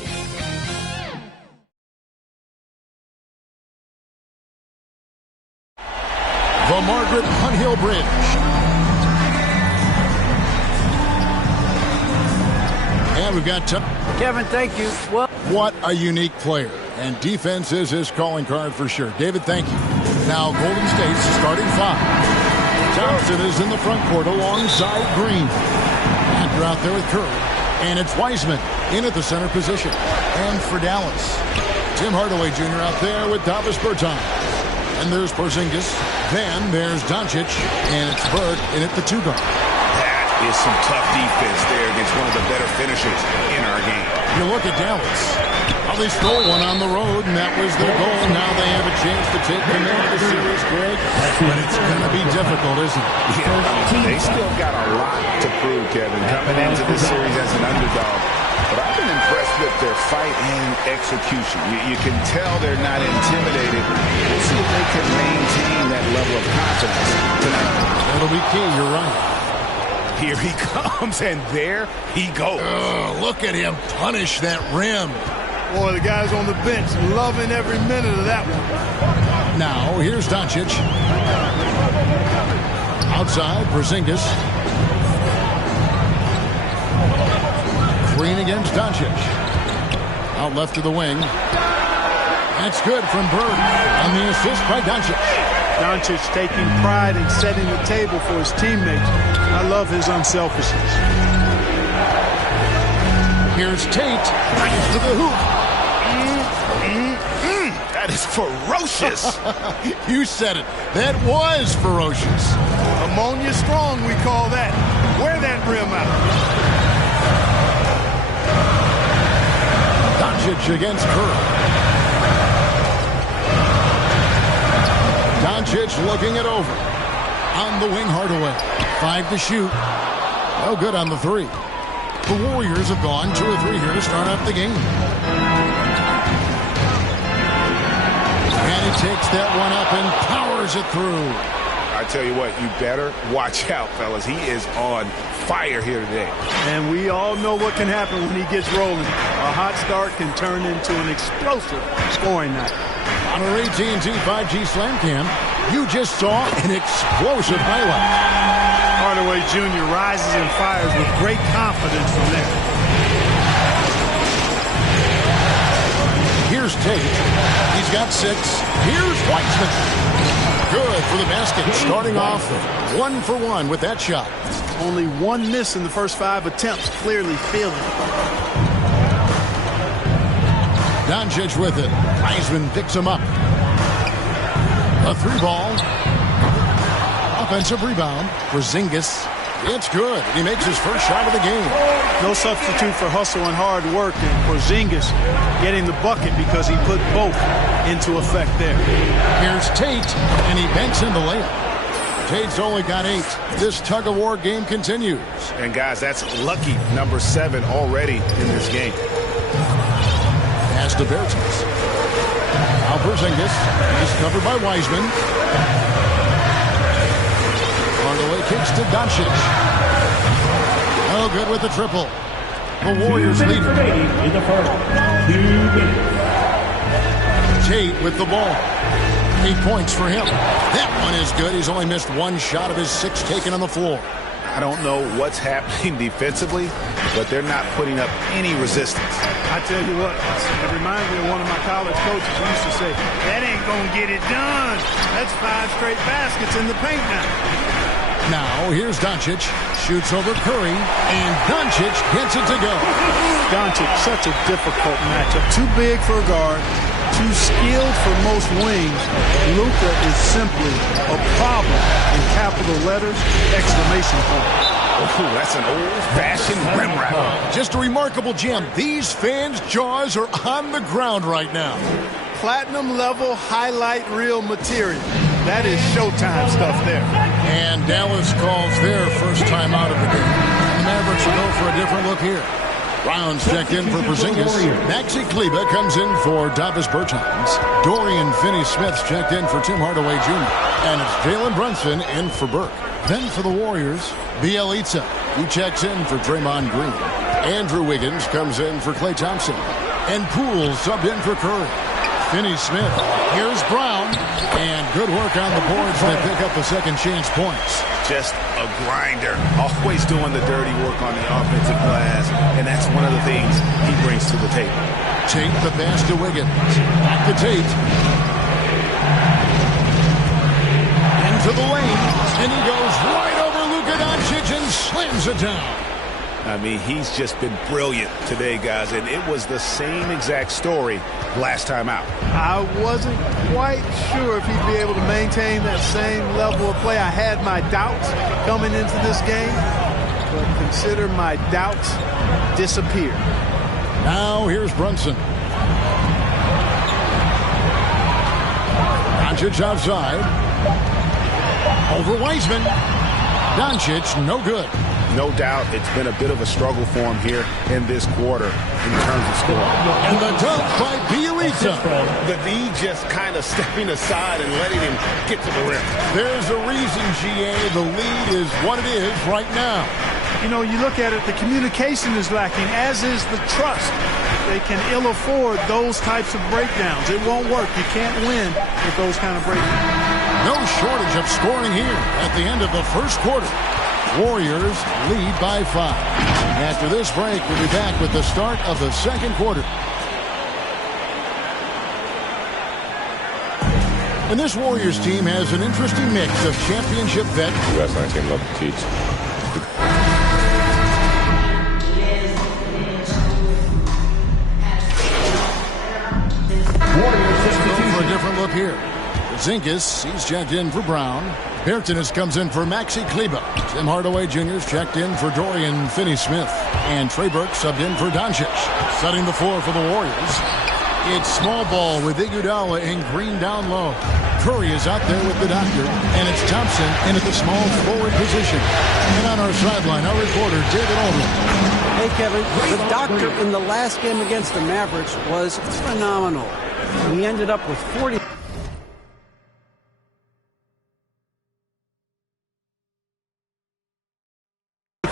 The Margaret Hunt-Hill Bridge. And we've got Kevin, thank you. Well, what a unique player. And defense is his calling card for sure. David, thank you. Now Golden State's starting 5. Johnson is in the front court alongside Green. After out there with Curry. And it's Wiseman in at the center position. And for Dallas, Tim Hardaway Jr. out there with Davis Bertans. And there's Porzingis. Then there's Doncic. And it's Bird in at the 2 guard. That is some tough defense there against one of the better finishers in our game. You look at Dallas. Well, they stole one on the road, and that was their goal. Now they have a chance to take command of the series, Greg. But it's going to be difficult, isn't it? Yeah, they still got a lot to prove, Kevin, coming into this series as an underdog. But I've been impressed with their fight and execution. You can tell they're not intimidated. We'll see if they can maintain that level of confidence tonight. That'll be key, you're right. Here he comes, and there he goes. Look at him punish that rim. Boy, the guys on the bench loving every minute of that one. Now, here's Doncic. Outside, Porzingis. Green against Doncic. Out left to the wing. That's good from Bird on the assist by Doncic. Doncic taking pride in setting the table for his teammates. I love his unselfishness. Here's Tate. Nice to the hoop. That is ferocious. You said it. That was ferocious. Ammonia strong, we call that. Wear that rim out. Doncic against Curry. Doncic looking it over. On the wing, Hardaway. 5 to shoot. No good on the 3. The Warriors have gone 2 or 3 here to start up the game. And he takes that one up and powers it through. I tell you what, you better watch out, fellas. He is on fire here today. And we all know what can happen when he gets rolling. A hot start can turn into an explosive scoring night. On our AT&T 5G Slam Cam, you just saw an explosive highlight. Hardaway Jr. rises and fires with great confidence from there. Here's Tate. He's got 6. Here's Weitzman. Good for the basket. Starting off 1 for 1 with that shot. Only 1 miss in the first 5 attempts. Clearly feeling it. Doncic with it. Heisman picks him up. A 3-ball. Offensive rebound for Zingis. It's good. He makes his first shot of the game. No substitute for hustle and hard work, and Porzingis getting the bucket because he put both into effect there. Here's Tate, and he banks in the layup. Tate's only got 8. This tug-of-war game continues. And, guys, that's lucky number 7 already in this game. Pass to Bertens. Now Porzingis. He's covered by Wiseman. Hardaway kicks to Doncic. No good with the triple. The Warriors lead. In the first, 2 minutes. Tate with the ball. 8 points for him. That one is good. He's only missed 1 shot of his 6 taken on the floor. I don't know what's happening defensively, but they're not putting up any resistance. I tell you what, it reminds me of one of my college coaches who used to say, that ain't going to get it done. That's 5 straight baskets in the paint now. Now, here's Doncic. Shoots over Curry, and Doncic gets it to go. Doncic, such a difficult matchup. Too big for a guard, too skilled for most wings. Luka is simply a problem in capital letters, exclamation point. Oh, that's an old-fashioned rim wrapper. Just a remarkable gem. These fans' jaws are on the ground right now. Platinum level highlight reel material. That is Showtime stuff there. And Dallas calls their first time out of the game. The Mavericks will go for a different look here. Brown's checked in for Porzingis. Maxi Kleber comes in for Davis Bertans. Dorian Finney-Smith's checked in for Tim Hardaway Jr. And it's Jalen Brunson in for Burke. Then for the Warriors, Bielitsa. He checks in for Draymond Green. Andrew Wiggins comes in for Klay Thompson. And Poole subbed in for Curry. Finney-Smith. Here's Brown. And good work on the boards to pick up the second chance points. Just a grinder. Always doing the dirty work on the offensive glass. And that's one of the things he brings to the table. Tate the pass to Wiggins. Back to Tate. Into the lane. And he goes right over Luka Doncic and slams it down. I mean, he's just been brilliant today, guys, and it was the same exact story last time out. I wasn't quite sure if he'd be able to maintain that same level of play. I had my doubts coming into this game, but consider my doubts disappear. Now here's Brunson. Doncic outside. Over Wiseman. Doncic, no good. No doubt it's been a bit of a struggle for him here in this quarter in terms of scoring. And the dunk by Bielitsa. The D just kind of stepping aside and letting him get to the rim. There's a reason, GA, the lead is what it is right now. You know, you look at it, the communication is lacking, as is the trust. They can ill afford those types of breakdowns. It won't work. You can't win with those kind of breakdowns. No shortage of scoring here at the end of the first quarter. Warriors lead by 5. After this break, we'll be back with the start of the second quarter. And this Warriors team has an interesting mix of championship vets. You guys on our team love to teach. Warriors for a different look here. Zingis, he's checked in for Brown. Bertens comes in for Maxi Kleber. Tim Hardaway Jr.'s checked in for Dorian Finney-Smith. And Trey Burke subbed in for Doncic. Setting the floor for the Warriors. It's small ball with Iguodala and Green down low. Curry is out there with the doctor. And it's Thompson in at the small forward position. And on our sideline, our reporter, David Aldridge. Hey, Kevin, the doctor in the last game against the Mavericks was phenomenal. We ended up with 40.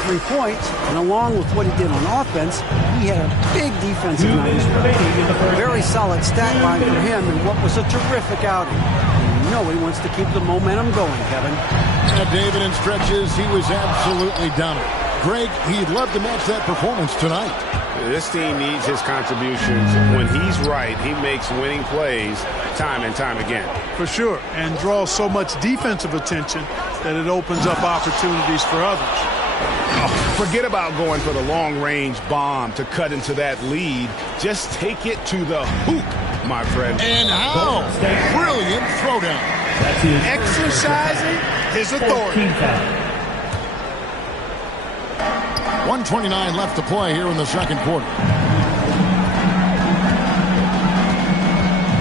3 points, and along with what he did on offense, he had a big defensive night as well. Very solid stat line for him in what was a terrific outing. You know he wants to keep the momentum going, Kevin. And David, in stretches, he was absolutely dominant. Greg, he'd love to match that performance tonight. This team needs his contributions. When he's right, he makes winning plays time and time again. For sure, and draws so much defensive attention that it opens up opportunities for others. Oh, forget about going for the long-range bomb to cut into that lead. Just take it to the hoop, my friend. And how? Brilliant throwdown. Exercising his authority. 1:29 left to play here in the second quarter.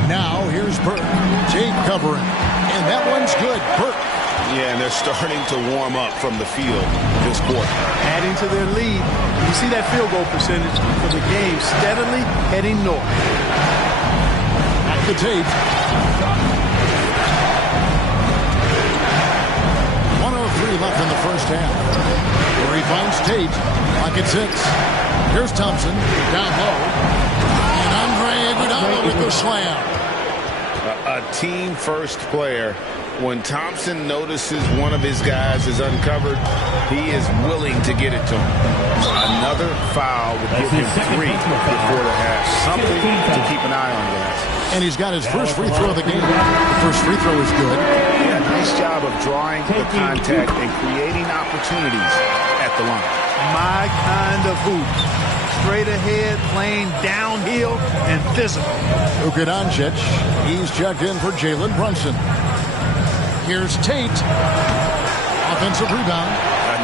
Now here's Burke. Tate covering. And that one's good. Burke. Yeah, and they're starting to warm up from the field this quarter. Adding to their lead. You see that field goal percentage for the game steadily heading north. At the Tate. 1:03 left in the first half. Where he finds Tate. Clock at 6. Here's Thompson. Down low. And Andre Iguodala with the slam. A team-first player. When Thompson notices one of his guys is uncovered, he is willing to get it to him. Another foul would give him 3 before the half. Something to keep an eye on, guys. And he's got his first free throw of the game. The first free throw is good. Yeah, nice job of drawing the contact and creating opportunities at the line. My kind of hoop. Straight ahead, playing downhill and physical. Luka Doncic. He's checked in for Jalen Brunson. Here's Tate. Offensive rebound.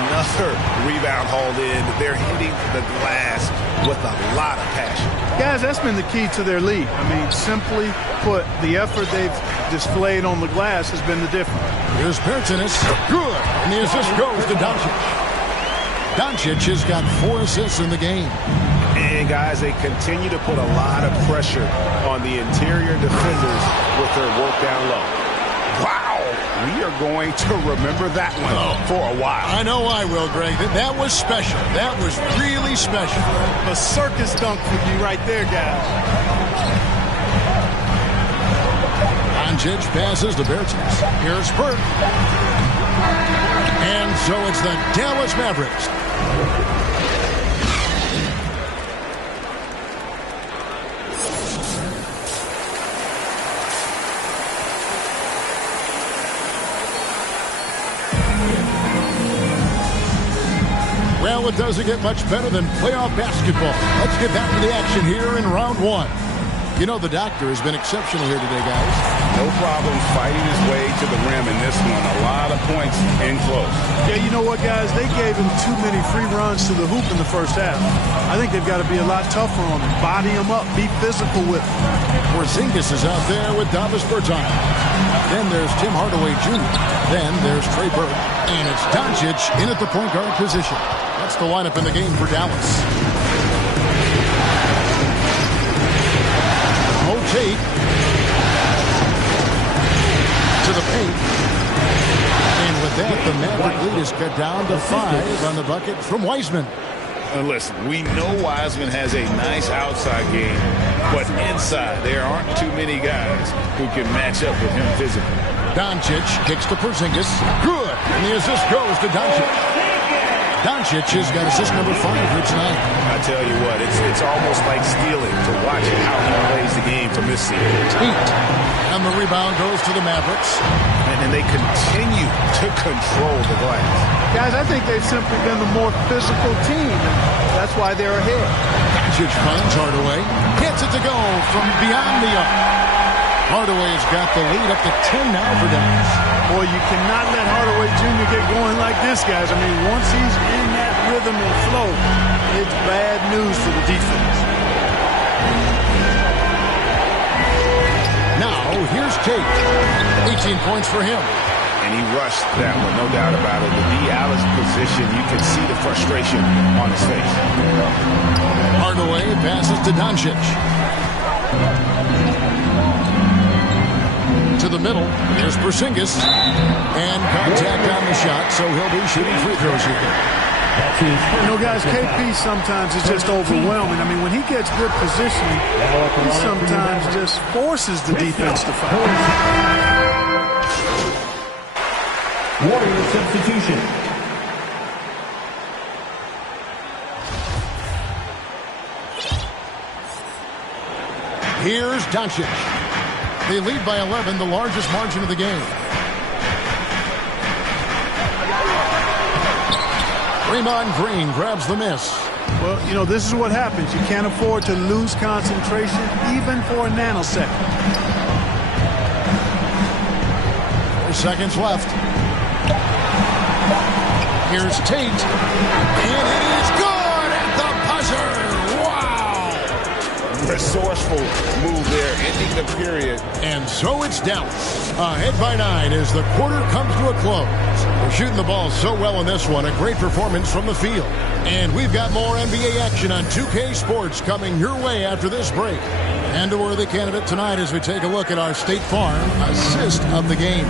Another rebound hauled in. They're hitting the glass with a lot of passion. Guys, that's been the key to their lead. I mean, simply put, the effort they've displayed on the glass has been the difference. Here's Bertans. Good. And the assist goes to Doncic. Doncic has got 4 assists in the game. And, guys, they continue to put a lot of pressure on the interior defenders with their work down low. Wow. We are going to remember that one for a while. I know I will, Greg. That was special. That was really special. A circus dunk for you right there, guys. Doncic passes to Bertans. Here's Burke. And so it's the Dallas Mavericks. Well, it doesn't get much better than playoff basketball. Let's get back to the action here in round 1. You know, the doctor has been exceptional here today, guys. No problem fighting his way to the rim in this one. A lot of points in close. Yeah, you know what, guys? They gave him too many free runs to the hoop in the first half. I think they've got to be a lot tougher on him. Body him up. Be physical with him. Porzingis is out there with Davis Bertans. Then there's Tim Hardaway Jr. Then there's Trey Burke. And it's Doncic in at the point guard position. That's the lineup in the game for Dallas. Tate to the paint. And with that, the Maverick lead is cut down to 5 on the bucket from Wiseman. Listen, we know Wiseman has a nice outside game, but inside there aren't too many guys who can match up with him physically. Doncic kicks to Porzingis. Good. And the assist goes to Doncic. Doncic has got assist number 5 here tonight. I tell you what, it's almost like stealing to watch how he plays the game from this season. And the rebound goes to the Mavericks. And they continue to control the glass. Guys, I think they've simply been the more physical team. That's why they're ahead. Doncic finds Hardaway. Gets it to go from beyond the arc. Hardaway's got the lead up to 10 now for Dallas. Boy, you cannot let Hardaway Jr. get going like this, guys. I mean, once he's in that rhythm and flow, it's bad news for the defense. Now, here's Tate. 18 points for him. And he rushed that one, no doubt about it. The D. Alice position, you can see the frustration on his face. Hardaway passes to Doncic. To the middle. Here's Porzingis. And contact on the shot, so he'll be shooting free throws here. You know, guys, KP sometimes is just overwhelming. I mean, when he gets good positioning, he sometimes just forces the defense to foul. Warrior substitution. Here's Doncic. They lead by 11, the largest margin of the game. Draymond Green grabs the miss. Well, you know, this is what happens. You can't afford to lose concentration even for a nanosecond. 4 seconds left. Here's Tate. And it is good at the buzzer. Wow. Resourceful move there, ending the period. And so it's Dallas. Ahead by 9 as the quarter comes to a close. We're shooting the ball so well in this one. A great performance from the field. And we've got more NBA action on 2K Sports coming your way after this break. And a worthy candidate tonight as we take a look at our State Farm assist of the game.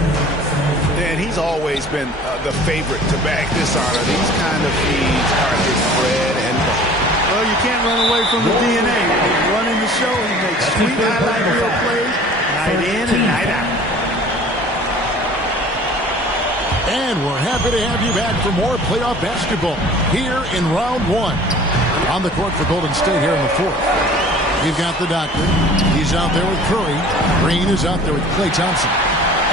And he's always been the favorite to bag this honor. These kind of feeds are his bread and butter. Well, you can't run away from the DNA. Running the show, he makes sweet highlight reel plays, night in and night out. And we're happy to have you back for more playoff basketball here in round 1. On the court for Golden State here in the 4th. You've got the doctor. He's out there with Curry. Green is out there with Klay Thompson.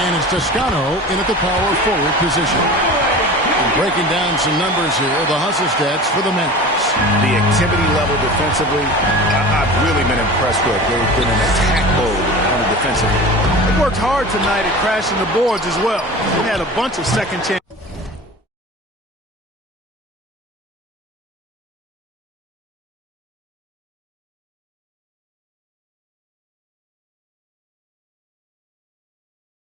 And it's Toscano in at the power forward position. And breaking down some numbers here, the hustle stats for the Mavericks. The activity level defensively, I've really been impressed with. They've been in attack mode on the defensive end. They worked hard tonight at crashing the boards as well. They had a bunch of second chance.